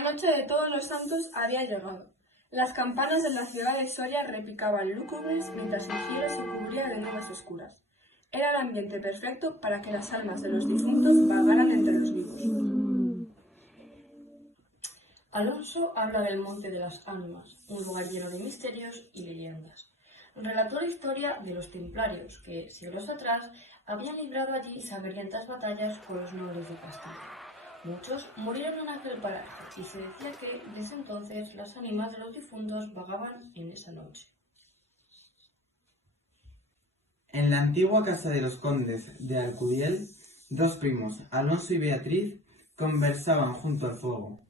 La noche de Todos los Santos había llegado. Las campanas de la ciudad de Soria repicaban lúgubres mientras el cielo se cubría de nubes oscuras. Era el ambiente perfecto para que las almas de los difuntos vagaran entre los vivos. Alonso habla del Monte de las Ánimas, un lugar lleno de misterios y leyendas. Relató la historia de los templarios que, siglos atrás, habían librado allí sangrientas batallas con los nobles de Castilla. Muchos murieron en aquel paraje y se decía que, desde entonces, las ánimas de los difuntos vagaban en esa noche. En la antigua casa de los condes de Alcudiel, dos primos, Alonso y Beatriz, conversaban junto al fuego.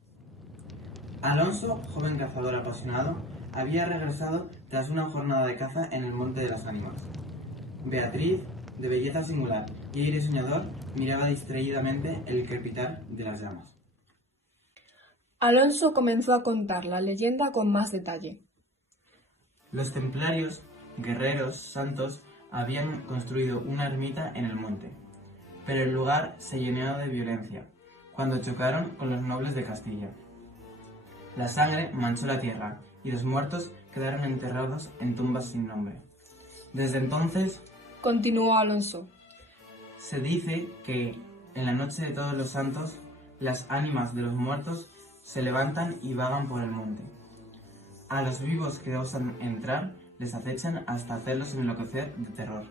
Alonso, joven cazador apasionado, había regresado tras una jornada de caza en el Monte de las Ánimas. Beatriz, de belleza singular y aire soñador, miraba distraídamente el crepitar de las llamas. Alonso comenzó a contar la leyenda con más detalle. Los templarios, guerreros, santos, habían construido una ermita en el monte, pero el lugar se llenó de violencia cuando chocaron con los nobles de Castilla. La sangre manchó la tierra y los muertos quedaron enterrados en tumbas sin nombre. Desde entonces, continuó Alonso, se dice que en la noche de Todos los Santos las ánimas de los muertos se levantan y vagan por el monte. A los vivos que osan entrar les acechan hasta hacerlos enloquecer de terror.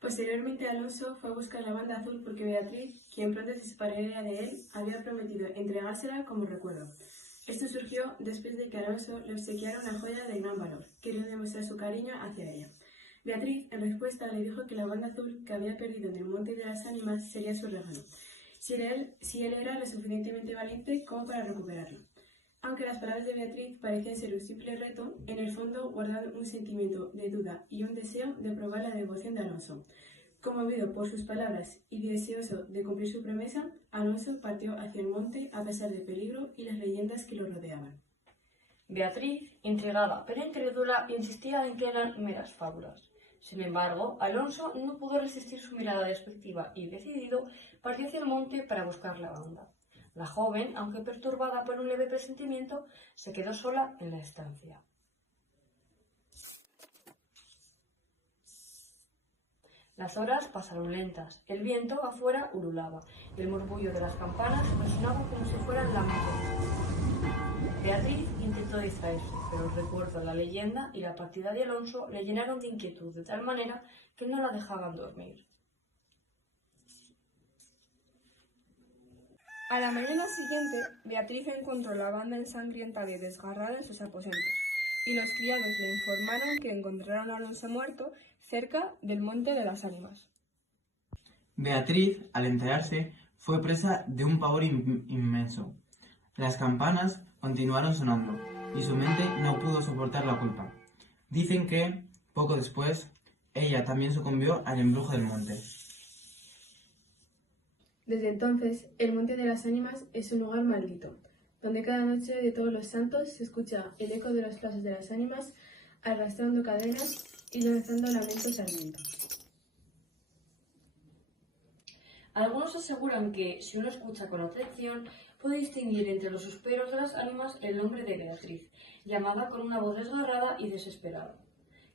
Posteriormente Alonso fue a buscar la banda azul porque Beatriz, quien pronto se separaría de él, había prometido entregársela como recuerdo. Esto surgió después de que Alonso le obsequiara una joya de gran valor, queriendo demostrar su cariño hacia ella. Beatriz, en respuesta, le dijo que la banda azul que había perdido en el Monte de las Ánimas sería su regalo, si él era lo suficientemente valiente como para recuperarlo. Aunque las palabras de Beatriz parecían ser un simple reto, en el fondo guardaban un sentimiento de duda y un deseo de probar la devoción de Alonso. Conmovido por sus palabras y deseoso de cumplir su promesa, Alonso partió hacia el monte a pesar del peligro y las leyendas que lo rodeaban. Beatriz, intrigada pero incrédula, insistía en que eran meras fábulas. Sin embargo, Alonso no pudo resistir su mirada despectiva y, decidido, partió hacia el monte para buscar la banda. La joven, aunque perturbada por un leve presentimiento, se quedó sola en la estancia. Las horas pasaron lentas, el viento afuera ululaba y el murmullo de las campanas resonaba como si fueran lámparas. Beatriz intentó distraerse, pero el recuerdo de la leyenda y la partida de Alonso le llenaron de inquietud de tal manera que no la dejaban dormir. A la mañana siguiente, Beatriz encontró la banda ensangrientada y desgarrada en sus aposentos, y los criados le informaron que encontraron a Alonso muerto cerca del Monte de las Ánimas. Beatriz, al enterarse, fue presa de un pavor inmenso. Las campanas continuaron sonando, y su mente no pudo soportar la culpa. Dicen que, poco después, ella también sucumbió al embrujo del monte. Desde entonces, el Monte de las Ánimas es un lugar maldito, donde cada noche de Todos los Santos se escucha el eco de los pasos de las ánimas arrastrando cadenas y lanzando lamentos al viento. Algunos aseguran que, si uno escucha con atención, puede distinguir entre los suspiros de las ánimas el nombre de Beatriz, llamada con una voz desgarrada y desesperada.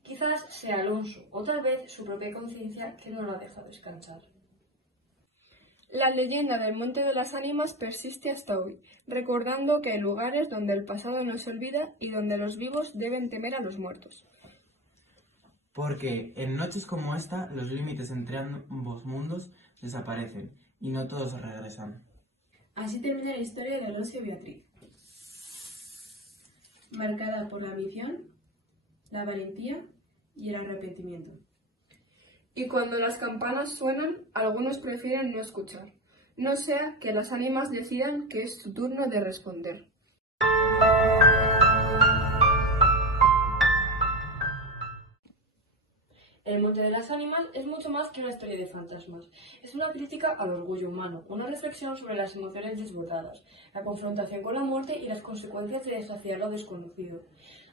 Quizás sea Alonso, o tal vez su propia conciencia que no la deja descansar. La leyenda del Monte de las Ánimas persiste hasta hoy, recordando que hay lugares donde el pasado no se olvida y donde los vivos deben temer a los muertos. Porque en noches como esta los límites entre ambos mundos desaparecen y no todos regresan. Así termina la historia de Alonso y Beatriz, marcada por la ambición, la valentía y el arrepentimiento. Y cuando las campanas suenan, algunos prefieren no escuchar, no sea que las ánimas decidan que es su turno de responder. El Monte de las Ánimas es mucho más que una historia de fantasmas. Es una crítica al orgullo humano, una reflexión sobre las emociones desbordadas, la confrontación con la muerte y las consecuencias de desafiar lo desconocido.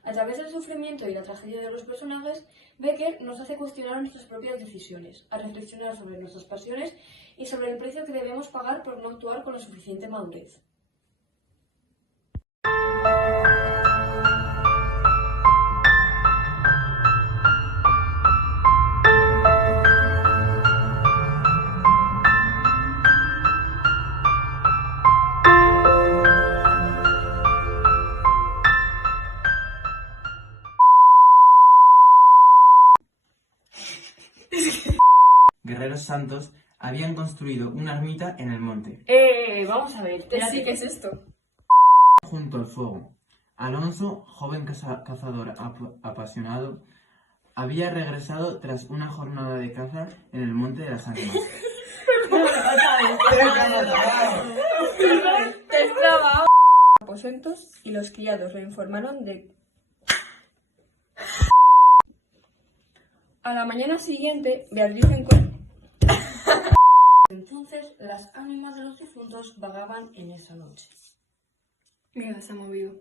A través del sufrimiento y la tragedia de los personajes, Becker nos hace cuestionar nuestras propias decisiones, a reflexionar sobre nuestras pasiones y sobre el precio que debemos pagar por no actuar con la suficiente madurez. guerreros santos, habían construido una ermita en el monte, Vamos a ver, ¿Qué espérate. sí que es esto? junto al fuego. Alonso, joven cazador apasionado, había regresado tras una jornada de caza en el Monte de las Ánimas. Aposentos y los criados le informaron de... A la mañana siguiente, Beatriz encuentra... Entonces las ánimas de los difuntos vagaban en esa noche. Mira, se ha movido.